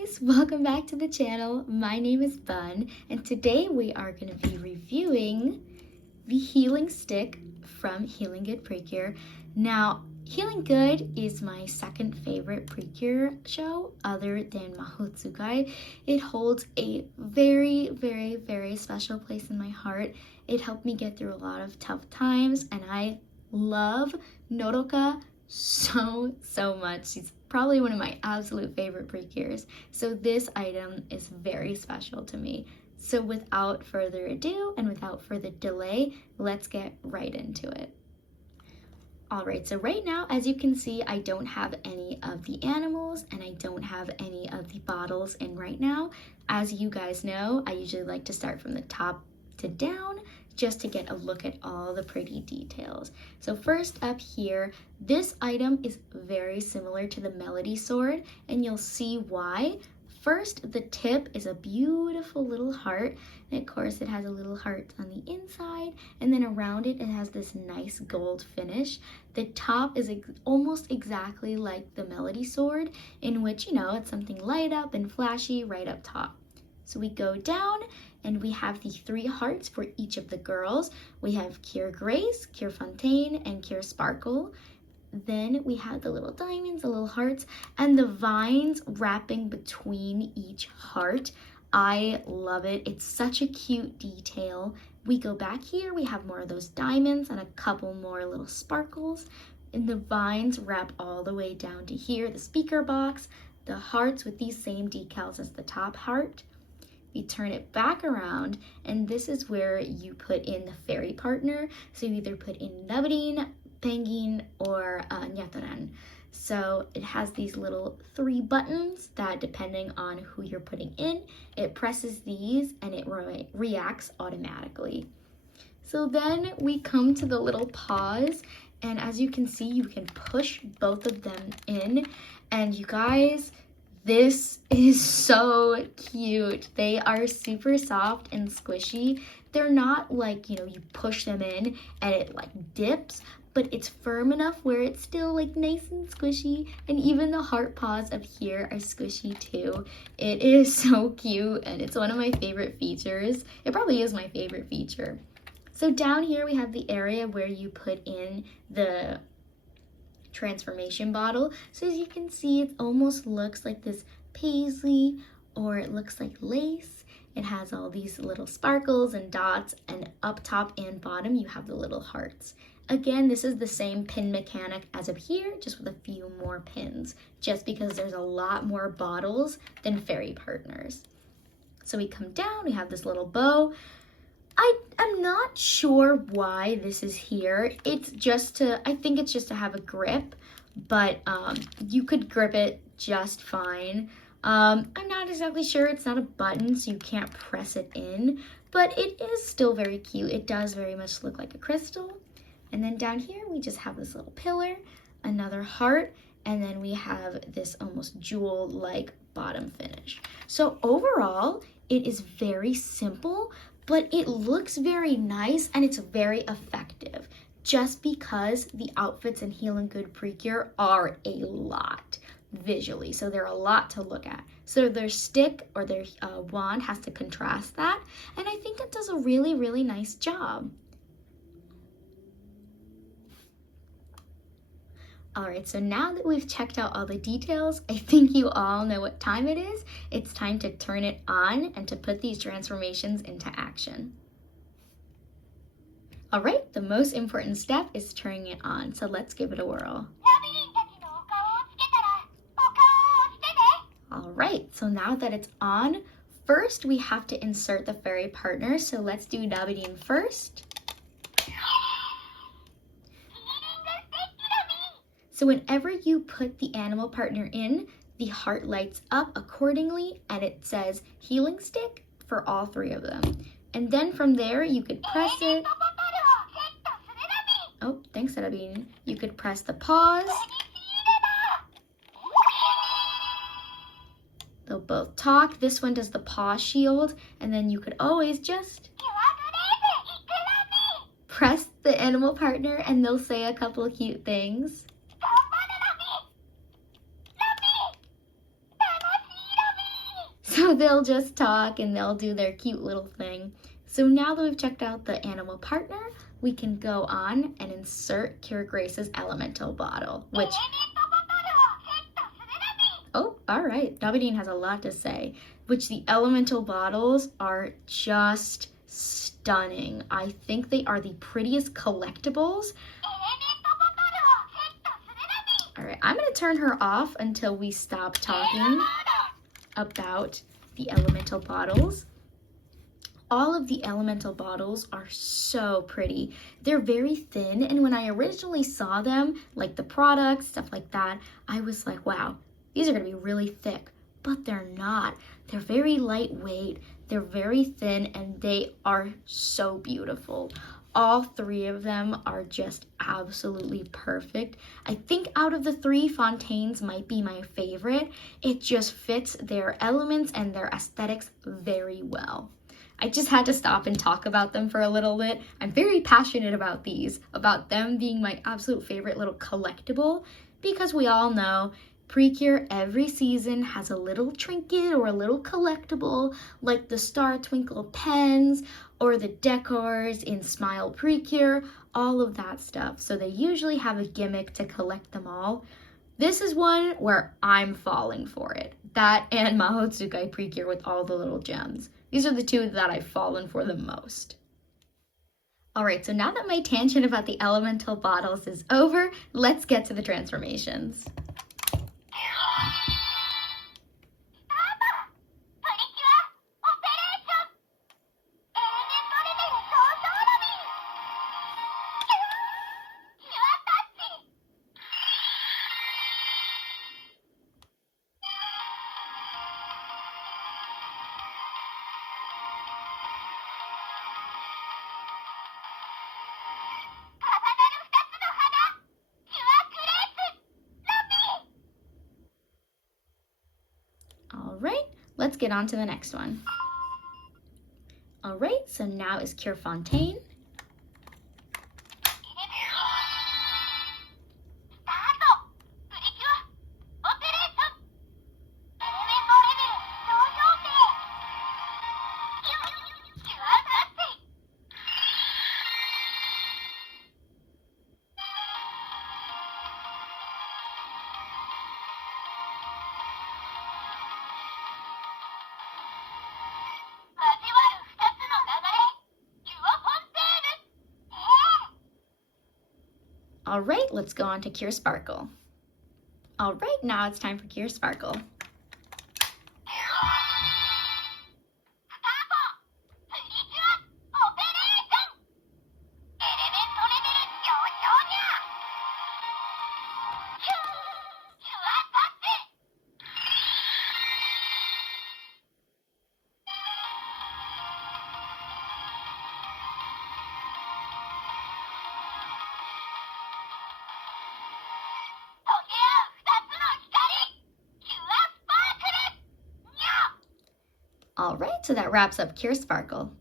guys, welcome back to the channel. My name is Bun and today we are going to be reviewing the Healing Stick from Healing Good Precure. Now, Healing Good is my second favorite Precure show other than Mahotsukai. It holds a very special place in my heart. It helped me get through a lot of tough times and I love Nodoka so much. She's probably one of my absolute favorite Precures. So this item is very special to me. So without further ado and without further delay, let's get right into it. Alright, so right now, as you can see, I don't have any of the animals and I don't have any of the bottles in right now. As you guys know, I usually like to start from the top to down just to get a look at all the pretty details. So first up here, this item is very similar to the Melody Sword and you'll see why. First, the tip is a beautiful little heart, and of course it has a little heart on the inside, and then around it, it has this nice gold finish. The top is almost exactly like the Melody Sword, in which, you know, it's something light up and flashy right up top. So we go down, and we have the 3 hearts for each of the girls. We have Cure Grace, Cure Fontaine, and Cure Sparkle. Then we have the little diamonds, the little hearts, and the vines wrapping between each heart. I love it. It's such a cute detail. We go back here, we have more of those diamonds and a couple more little sparkles. And the vines wrap all the way down to here, the speaker box, the hearts with these same decals as the top heart. We turn it back around, and this is where you put in the fairy partner. So you either put in Nabrin, Penguin, or Nyataran. So it has these little 3 buttons that, depending on who you're putting in, it presses these and it reacts automatically. So then we come to the little paws, and as you can see, you can push both of them in, and you guys, this is so cute. They are super soft and squishy. They're not like, you know, you push them in and it like dips, but it's firm enough where it's still like nice and squishy, and even the heart paws up here are squishy too. It is so cute and it's one of my favorite features. It probably is my favorite feature. So down here we have the area where you put in the transformation bottle. So as you can see, it almost looks like this paisley, or it looks like lace. It has all these little sparkles and dots, and up top and bottom you have the little hearts. Again, this is the same pin mechanic as up here, just with a few more pins, just because there's a lot more bottles than fairy partners. So we come down, we have this little bow. I'm not sure why this is here. It's just to, I think it's just to have a grip, but you could grip it just fine. I'm not exactly sure. It's not a button, so you can't press it in, but it is still very cute. It does very much look like a crystal. And then down here, we just have this little pillar, another heart, and then we have this almost jewel-like bottom finish. So overall, it is very simple, but it looks very nice and it's very effective, just because the outfits in Healin Good Precure are a lot visually. So they're a lot to look at. So their stick or their wand has to contrast that, and I think it does a really nice job. Alright, so now that we've checked out all the details, I think you all know what time it is. It's time to turn it on and to put these transformations into action. Alright, the most important step is turning it on, so let's give it a whirl. Alright, so now that it's on, first we have to insert the fairy partner, so let's do Nabrin first. So whenever you put the animal partner in, the heart lights up accordingly and it says Healing Stick for all 3 of them. And then from there, you could press it. Oh, thanks, Sarabin. You could press the pause. They'll both talk. This one does the paw shield, and then you could always just press the animal partner and they'll say a couple of cute things. they'll just talk and they'll do their cute little thing. So now that we've checked out the animal partner, we can go on and insert Cure Grace's elemental bottle, which... Oh, all right. Nabadine has a lot to say, which the elemental bottles are just stunning. I think they are the prettiest collectibles. All right, I'm gonna turn her off until we stop talking about the elemental bottles. All of the elemental bottles are so pretty. They're very thin, and when I originally saw them, like the products, stuff like that, I was like, wow, these are gonna be really thick, but they're not. They're very lightweight, they're very thin, and they are so beautiful. All three of them are just absolutely perfect. I think out of the three, Fontaine's might be my favorite. It just fits their elements and their aesthetics very well. I just had to stop and talk about them for a little bit. I'm very passionate about these, about them being my absolute favorite little collectible, because we all know Precure every season has a little trinket or a little collectible, like the Star Twinkle pens or the decors in Smile Precure, all of that stuff. So they usually have a gimmick to collect them all. This is one where I'm falling for it. That and Mahotsukai Precure with all the little gems. These are the two that I've fallen for the most. All right, so now that my tangent about the elemental bottles is over, let's get to the transformations. All right, let's get on to the next one. All right, so now is Cure Fontaine. All right, let's go on to Cure Sparkle. All right, now it's time for Cure Sparkle. All right, so that wraps up Cure Sparkle.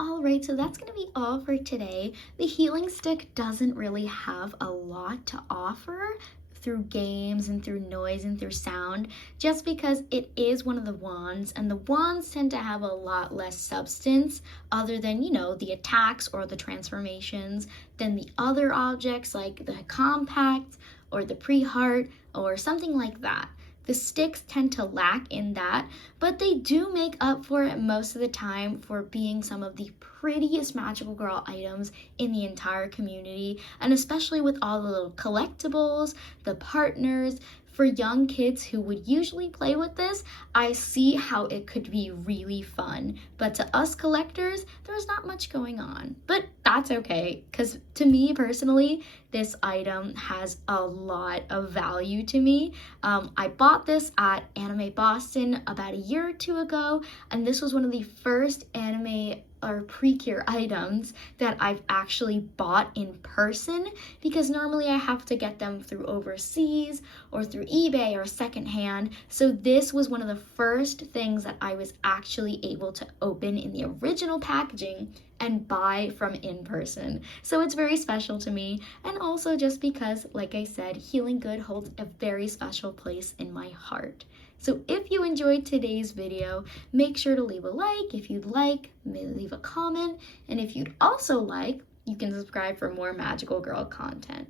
All right, so that's gonna be all for today. The healing stick doesn't really have a lot to offer through games and through noise and through sound, just because it is one of the wands, and the wands tend to have a lot less substance other than, you know, the attacks or the transformations than the other objects like the compact or the pre-heart or something like that. The sticks tend to lack in that, but they do make up for it most of the time for being some of the prettiest magical girl items in the entire community, and especially with all the little collectibles, the partners. For young kids who would usually play with this, I see how it could be really fun. But to us collectors, there's not much going on. But that's okay, because to me personally, this item has a lot of value to me. I bought this at Anime Boston about a year or two ago, and this was one of the first anime or Precure items that I've actually bought in person, because normally I have to get them through overseas or through eBay or secondhand. So this was one of the first things that I was actually able to open in the original packaging and buy from in person. So it's very special to me, and also just because, like I said, Healing Good holds a very special place in my heart. So if you enjoyed today's video, make sure to leave a like. If you'd like, maybe leave a comment. And if you'd also like, you can subscribe for more Magical Girl content.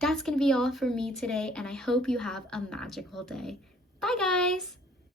That's going to be all for me today, and I hope you have a magical day. Bye, guys!